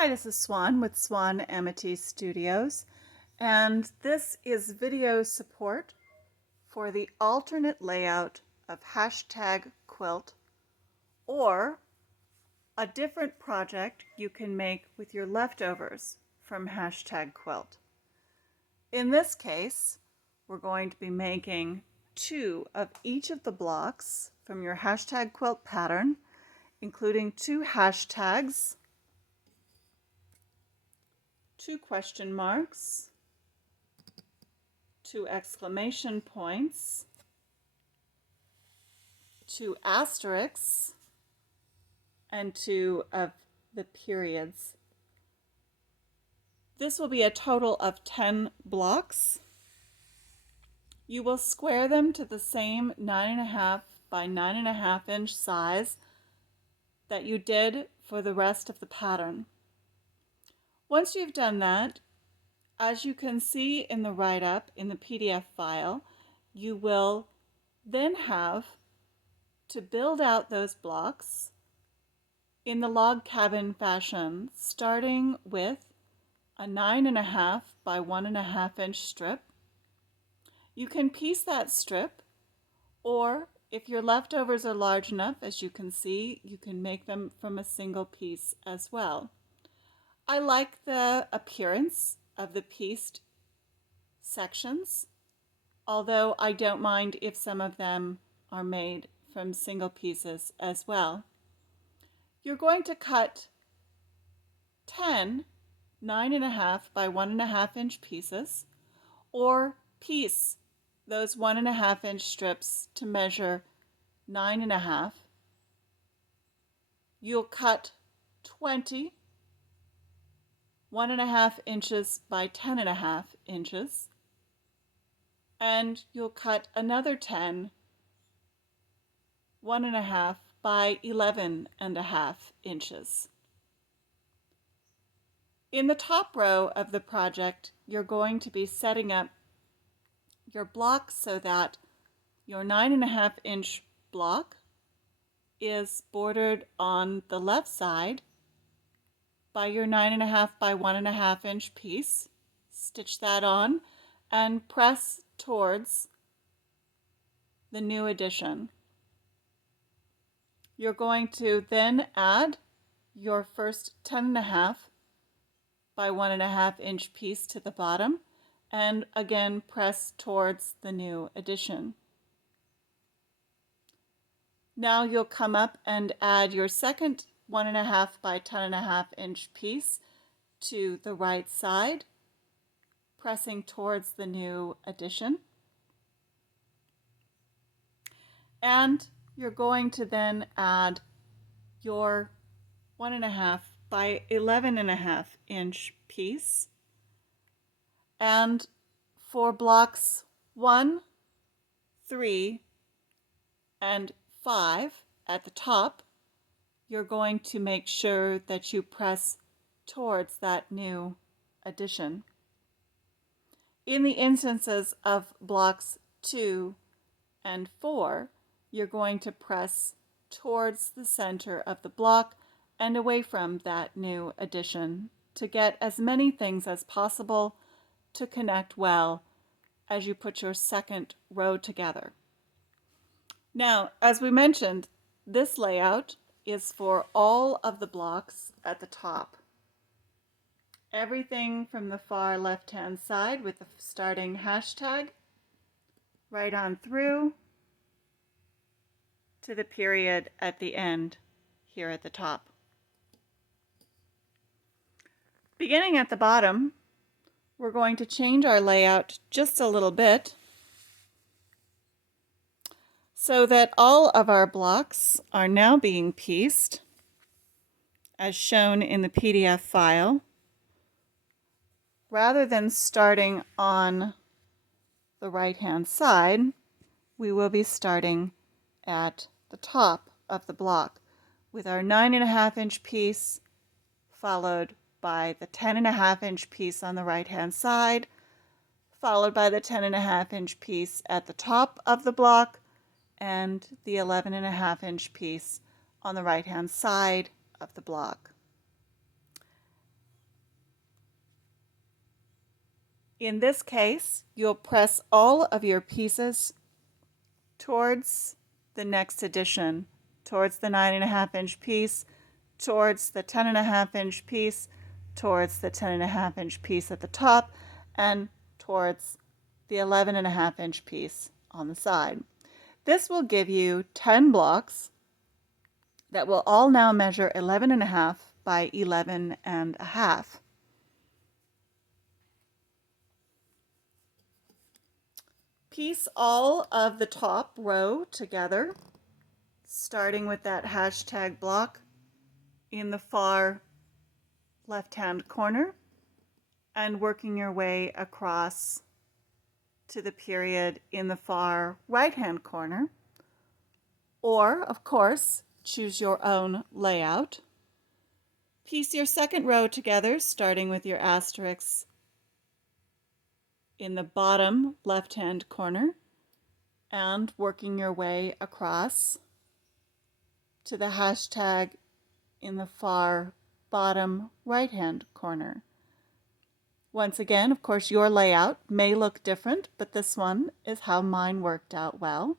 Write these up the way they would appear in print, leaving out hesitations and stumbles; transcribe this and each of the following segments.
Hi, this is Swan with Swan Amity Studios, and this is video support for the alternate layout of hashtag quilt or a different project you can make with your leftovers from hashtag quilt. In this case, we're going to be making two of each of the blocks from your hashtag quilt pattern, including two hashtags, two question marks, two exclamation points, two asterisks, and two of the periods. This will be a total of 10 blocks. You will square them to the same 9.5 by 9.5 inch size that you did for the rest of the pattern. Once you've done that, as you can see in the write-up in the PDF file, you will then have to build out those blocks in the log cabin fashion, starting with a 9.5 by 1.5 inch strip. You can piece that strip, or if your leftovers are large enough, as you can see, you can make them from a single piece as well. I like the appearance of the pieced sections, although I don't mind if some of them are made from single pieces as well. You're going to cut 10 9.5 by 1.5 inch pieces, or piece those 1.5 inch strips to measure 9.5. You'll cut 20 1.5 inches by 10.5 inches, and you'll cut another 10 1.5 by 11.5 inches. In the top row of the project, you're going to be setting up your block so that your 9.5 inch block is bordered on the left side by your 9.5 by 1.5 inch piece. Stitch that on and press towards the new addition. You're going to then add your first 10.5 by 1.5 inch piece to the bottom, and again press towards the new addition. Now you'll come up and add your second 1.5 by 10.5 inch piece to the right side, pressing towards the new addition. And you're going to then add your 1.5 by 11.5 inch piece. And for blocks 1, 3, and 5 at the top, you're going to make sure that you press towards that new addition. In the instances of blocks 2 and 4, you're going to press towards the center of the block and away from that new addition to get as many things as possible to connect well as you put your second row together. Now, as we mentioned, this layout is for all of the blocks at the top. Everything from the far left-hand side with the starting hashtag right on through to the period at the end here at the top. Beginning at the bottom, we're going to change our layout just a little bit so that all of our blocks are now being pieced as shown in the PDF file. Rather than starting on the right-hand side, we will be starting at the top of the block with our 9.5 inch piece, followed by the 10.5 inch piece on the right-hand side, followed by the 10.5 inch piece at the top of the block, and the 11.5 inch piece on the right-hand side of the block. In this case, you'll press all of your pieces towards the next addition, towards the 9.5-inch piece, towards the 10.5-inch piece, towards the 10.5-inch piece at the top, and towards the 11.5-inch piece on the side. This will give you 10 blocks that will all now measure 11.5 by 11.5. Piece all of the top row together, starting with that hashtag block in the far left-hand corner and working your way across to the period in the far right-hand corner. Or, of course, choose your own layout. Piece your second row together, starting with your asterisks in the bottom left-hand corner and working your way across to the hashtag in the far bottom right-hand corner. Once again, of course, your layout may look different, but this one is how mine worked out well.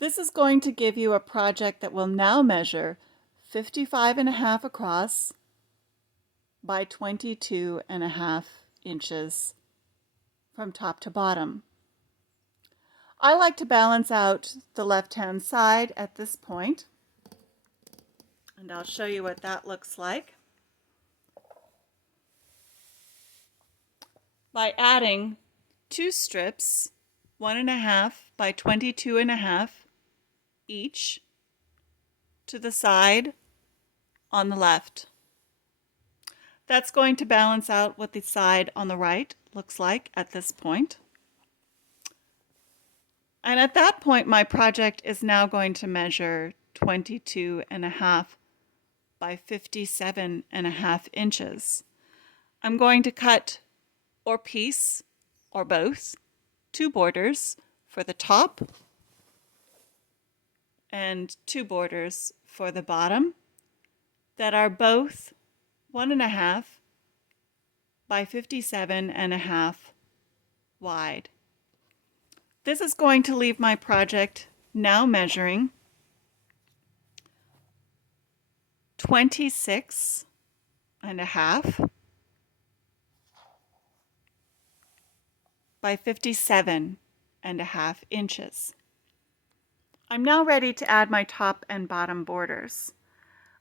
This is going to give you a project that will now measure 55.5 across by 22.5 inches from top to bottom. I like to balance out the left-hand side at this point, and I'll show you what that looks like by adding 2 strips, 1.5 by 22.5 each, to the side on the left. That's going to balance out what the side on the right looks like at this point. And at that point, my project is now going to measure 22.5 by 57.5 inches. I'm going to cut or piece, or both, 2 borders for the top and 2 borders for the bottom that are both 1.5 by 57.5 wide. This is going to leave my project now measuring 26.5 by 57.5 inches. I'm now ready to add my top and bottom borders.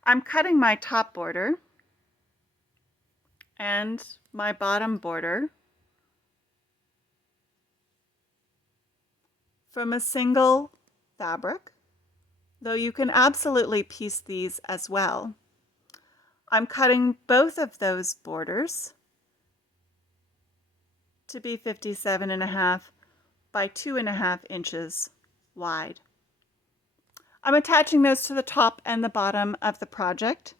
I'm cutting my top border and my bottom border from a single fabric, though you can absolutely piece these as well. I'm cutting both of those borders to be 57.5 by 2.5 inches wide. I'm attaching those to the top and the bottom of the project.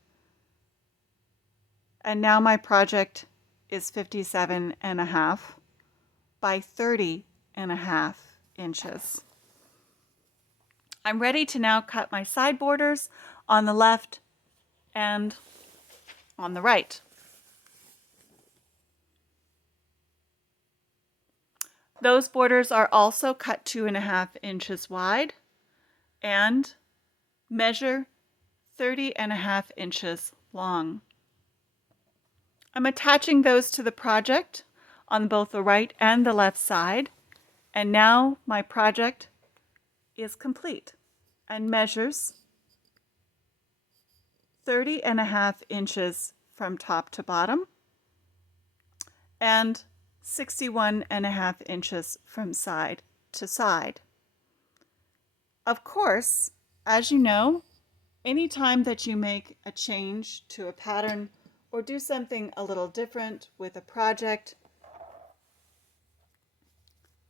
And now my project is 57.5 by 30.5 inches. I'm ready to now cut my side borders on the left and on the right. Those borders are also cut 2.5 inches wide and measure 30.5 inches long. I'm attaching those to the project on both the right and the left side, and now my project is complete and measures 30.5 inches from top to bottom and 61.5 inches from side to side. Of course, as you know, anytime that you make a change to a pattern or do something a little different with a project,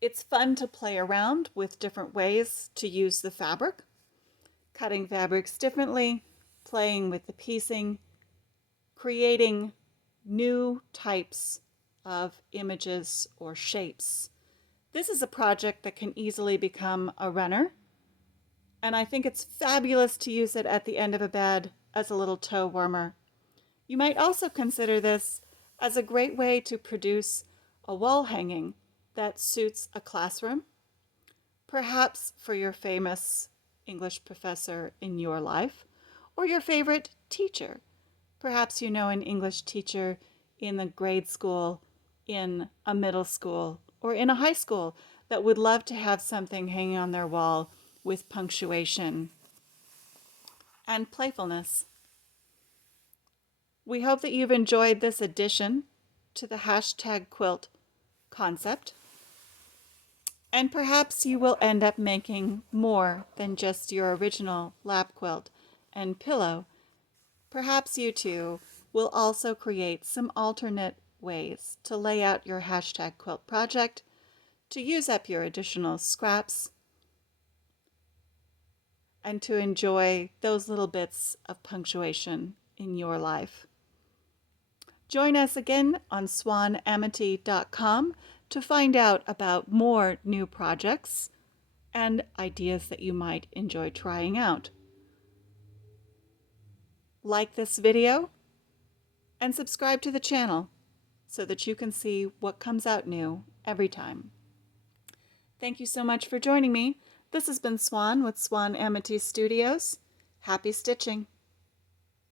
it's fun to play around with different ways to use the fabric, cutting fabrics differently, playing with the piecing, creating new types of images or shapes. This is a project that can easily become a runner, and I think it's fabulous to use it at the end of a bed as a little toe warmer. You might also consider this as a great way to produce a wall hanging that suits a classroom, perhaps for your famous English professor in your life, or your favorite teacher. Perhaps you know an English teacher in the grade school, in a middle school, or in a high school that would love to have something hanging on their wall with punctuation and playfulness. We hope that you've enjoyed this addition to the hashtag quilt concept. And perhaps you will end up making more than just your original lap quilt and pillow. Perhaps you too will also create some alternate ways to lay out your hashtag quilt project, to use up your additional scraps, and to enjoy those little bits of punctuation in your life. Join us again on swanamity.com to find out about more new projects and ideas that you might enjoy trying out. Like this video and subscribe to the channel so that you can see what comes out new every time. Thank you so much for joining me. This has been Swan with Swan Amity Studios. Happy stitching!